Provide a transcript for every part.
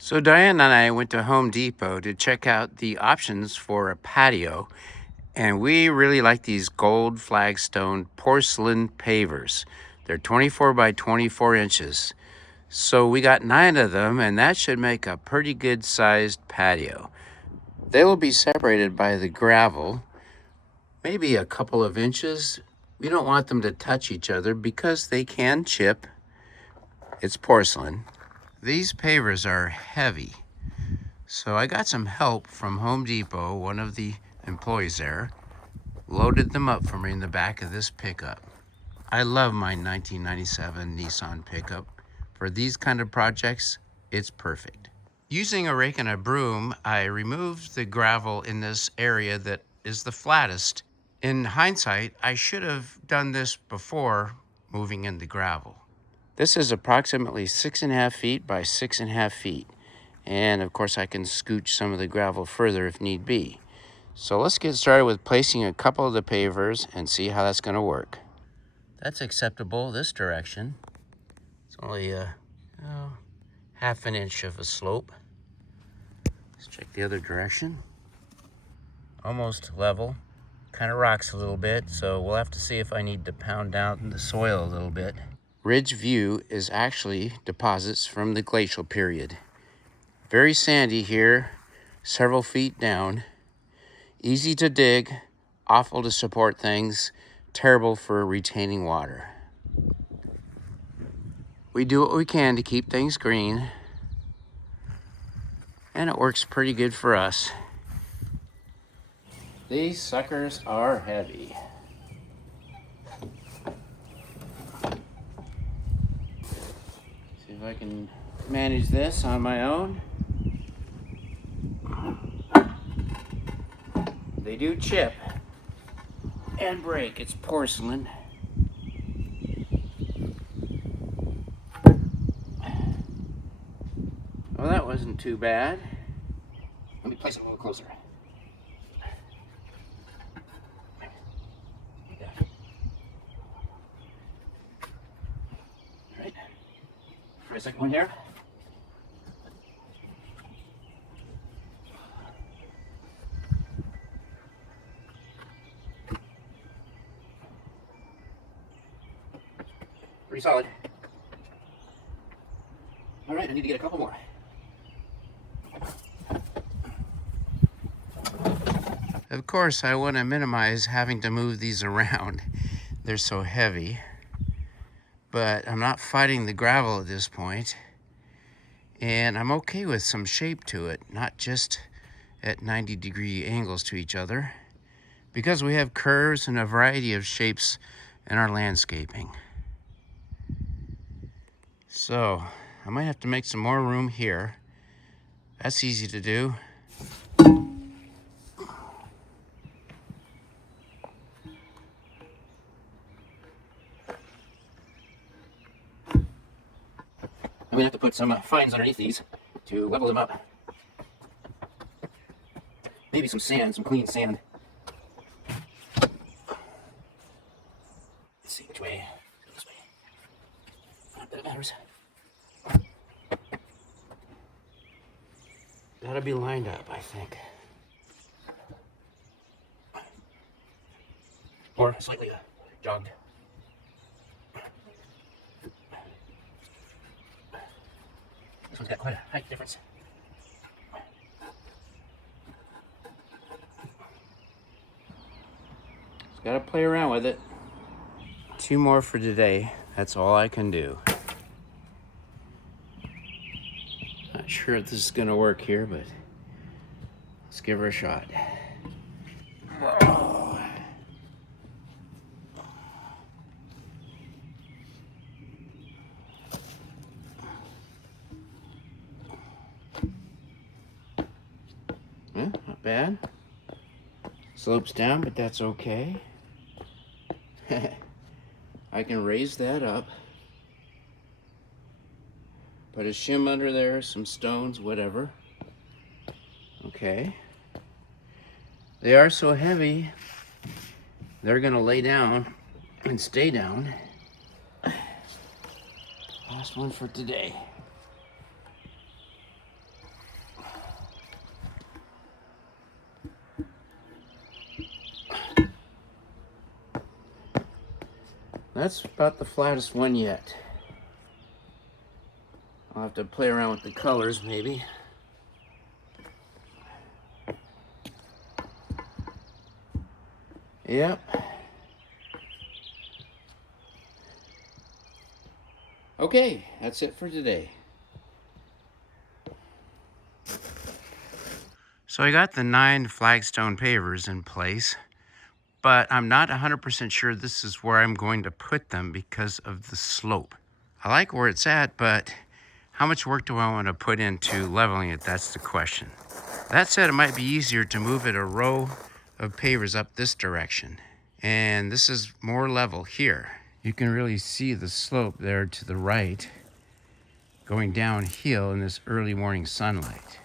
So Diane and I went to Home Depot to check out the options for a patio, and we really like these gold flagstone porcelain pavers. They're 24 by 24 inches. So we got 9 of them, and that should make a pretty good sized patio. They will be separated by the gravel, maybe a couple of inches. We don't want them to touch each other because they can chip. It's porcelain. These pavers are heavy. So I got some help from Home Depot. One of the employees there loaded them up for me in the back of this pickup. I love my 1997 Nissan pickup. For these kind of projects, it's perfect. Using a rake and a broom, I removed the gravel in this area that is the flattest. In hindsight, I should have done this before moving in the gravel. This is approximately 6.5 feet by 6.5 feet. And of course I can scooch some of the gravel further if need be. So let's get started with placing a couple of the pavers and see how that's going to work. That's acceptable this direction. It's only half an inch of a slope. Let's check the other direction. Almost level. Kind of rocks a little bit, so we'll have to see if I need to pound down the soil a little bit. Ridge view is actually deposits from the glacial period. Very sandy here, several feet down. Easy to dig, awful to support things, terrible for retaining water. We do what we can to keep things green, and it works pretty good for us. These suckers are heavy. See if I can manage this on my own. They do chip and break. It's porcelain. Well, that wasn't too bad. Let me place it a little closer. All right. Try a second one here. Pretty solid. All right, I need to get a couple more. Of course, I want to minimize having to move these around. They're so heavy. But I'm not fighting the gravel at this point. And I'm okay with some shape to it, not just at 90-degree angles to each other, because we have curves and a variety of shapes in our landscaping. So I might have to make some more room here. That's easy to do. I'm gonna have to put some fines underneath these to level them up. Maybe some sand, some clean sand. Let's see which way. This way. Not that it matters. Gotta be lined up, I think. Or slightly jogged. This one's got quite a height difference. Just gotta play around with it. 2 more for today. That's all I can do. Not sure if this is gonna work here, but let's give her a shot. Not bad. Slopes down, but that's okay. I can raise that up. Put a shim under there, some stones, whatever. Okay. They are so heavy, they're gonna lay down and stay down. Last one for today. That's about the flattest one yet. I'll have to play around with the colors maybe. Yep. Okay, that's it for today. So I got the 9 flagstone pavers in place, but I'm not 100% sure this is where I'm going to put them because of the slope. I like where it's at, but how much work do I want to put into leveling it? That's the question. That said, it might be easier to move it a row of pavers up this direction. And this is more level here. You can really see the slope there to the right going downhill in this early morning sunlight.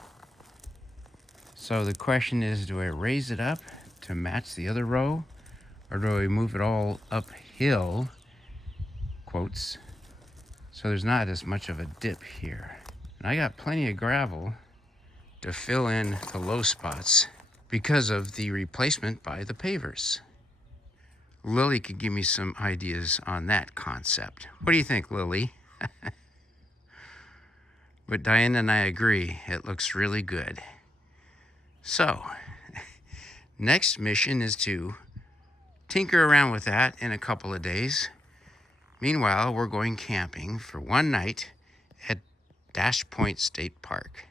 So the question is, do I raise it up to match the other row, or do I move it all uphill, quotes, so there's not as much of a dip here? And I got plenty of gravel to fill in the low spots because of the replacement by the pavers. Lily could give me some ideas on that concept. What do you think, Lily? But Diane and I agree, it looks really good. So, next mission is to tinker around with that in a couple of days. Meanwhile, we're going camping for one night at Dash Point State Park.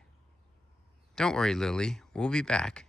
Don't worry, Lily, we'll be back.